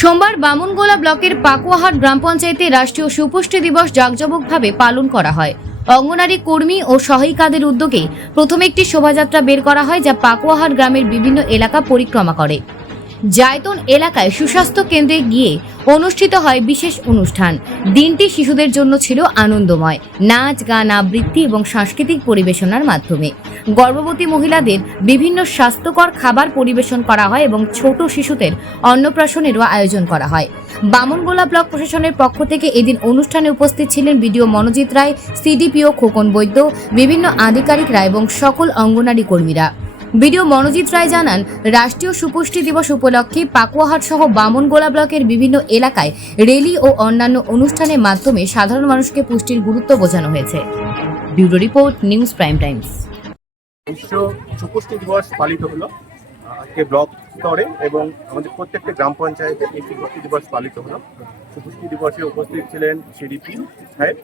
সোমবার বামুনগোলা ব্লকের পাকুয়াহাট গ্রাম পঞ্চায়েতে রাষ্ট্রীয় সুপুষ্টি দিবস জাঁকজমকভাবে পালন করা হয়। অঙ্গনারী কর্মী ও সহায়িকাদের উদ্যোগে প্রথমে একটি শোভাযাত্রা বের করা হয় যা পাকুয়াহাট গ্রামের বিভিন্ন এলাকা পরিক্রমা করে। জায়তন এলাকায় সুস্বাস্থ্য কেন্দ্রে গিয়ে অনুষ্ঠিত হয় বিশেষ অনুষ্ঠান। দিনটি শিশুদের জন্য ছিল আনন্দময়। নাচ, গান, আবৃত্তি এবং সাংস্কৃতিক পরিবেশনার মাধ্যমে। গর্ভবতী মহিলাদের বিভিন্ন স্বাস্থ্যকর খাবার পরিবেশন করা হয় এবং ছোট শিশুদের অন্নপ্রাশনেরও আয়োজন করা হয়। বামনগোলা ব্লক প্রশাসনের পক্ষ থেকে এদিন অনুষ্ঠানে উপস্থিত ছিলেন বিডিও মনোজিৎ রায়, সিডিপিও খোকন বৈদ্য, বিভিন্ন আধিকারিকরা এবং সকল অঙ্গনারী কর্মীরা। বিডিও মনোজিৎ রায় জানান, রাষ্ট্রীয় সুপুষ্টি দিবস উপলক্ষে পাকুয়াহাট সহ বামনগোলা ব্লকের বিভিন্ন এলাকায় রেলি ও অন্যান্য অনুষ্ঠানের মাধ্যমে সাধারণ মানুষকে পুষ্টির গুরুত্ব বোঝানো হয়েছে। Bureau report, News Prime Times. বিশ্ব সুপুষ্টি দিবস পালিত হলো, আজকে ব্লক স্তরে এবং আমাদের প্রত্যেকটা গ্রাম পঞ্চায়েতে এই সুপুষ্টি দিবস পালিত হলো। সুপুষ্টি দিবসে উপস্থিত ছিলেন সিডিপি সাহেব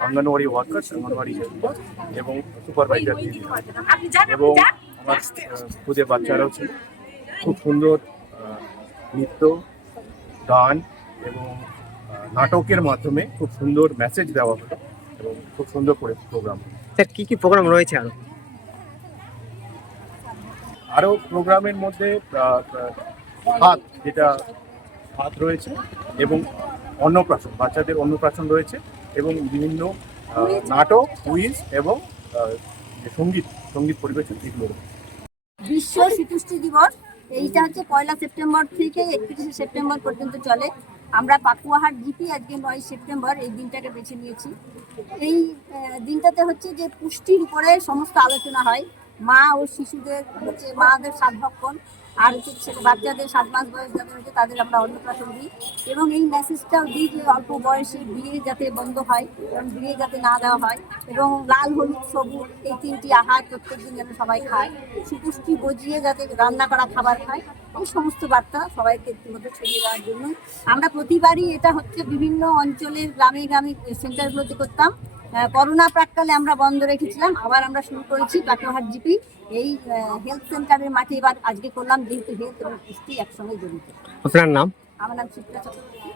অঙ্গনওয়াড়ি ওয়ার্কার্স অঙ্গনওয়াড়ি হেল্পার এবং সুপারভাইজার এবং আমার খুদের বাচ্চারাও ছিল। খুব সুন্দর নৃত্য গান এবং নাটকের মাধ্যমে খুব সুন্দর মেসেজ দেওয়া হলো এবং খুব সুন্দর করে প্রোগ্রাম স্যার কি কি প্রোগ্রাম রয়েছে আরও? আরও প্রোগ্রামের মধ্যে আহ, যেটা ভাত রয়েছে এবং অন্নপ্রাশন বাচ্চাদের অন্নপ্রাশন রয়েছে। এবং বিভিন্ন নাটক কুইজ এবং যে সংগীত সংগীত পরিবেশন এগুলো। বিশ্ব শিশুষ্টি দিবস এইটা হচ্ছে পয়লা সেপ্টেম্বর থেকে একত্রিশে সেপ্টেম্বর পর্যন্ত চলে। আমরা পাকুয়াহাট জিপি আজকে নয় সেপ্টেম্বর এই দিনটাকে বেছে নিয়েছি। এই দিনটাতে হচ্ছে যে পুষ্টির উপরে সমস্ত আলোচনা হয়। মা ও শিশুদের, হচ্ছে মাদের সাতভক্ষণ আর হচ্ছে বাচ্চাদের সাত মাস বয়স যাদের হচ্ছে তাদের আমরা অন্নপ্রাশন দিই। এবং এই মেসেজটাও দিই যে অল্প বয়সে বিয়ে যাতে বন্ধ হয়, এবং বিয়ে যাতে না দেওয়া হয়, এবং লাল, হলুদ, সবুজ এই তিনটি আহার প্রত্যেক দিন যেন সবাই খায়। সুপুষ্টি গজিয়ে যাতে রান্না করা খাবার খায়। এই সমস্ত বার্তা সবাইকে মধ্যে ছড়িয়ে দেওয়ার জন্য। আমরা প্রতিবারই এটা হচ্ছে বিভিন্ন অঞ্চলের গ্রামে গ্রামে সেন্টারগুলোতে করতাম। করোনা প্রাককালে আমরা বন্ধ রেখেছিলাম আবার আমরা শুরু করেছি কাটোহাট জিপি। এই হেলথ সেন্টারের মাঠে এবার আজকে করলাম যেহেতু হেলথ এবং পুষ্টি একসঙ্গে জড়িত। আপনার নাম? আমার নাম চিত্রা চক্রবর্তী।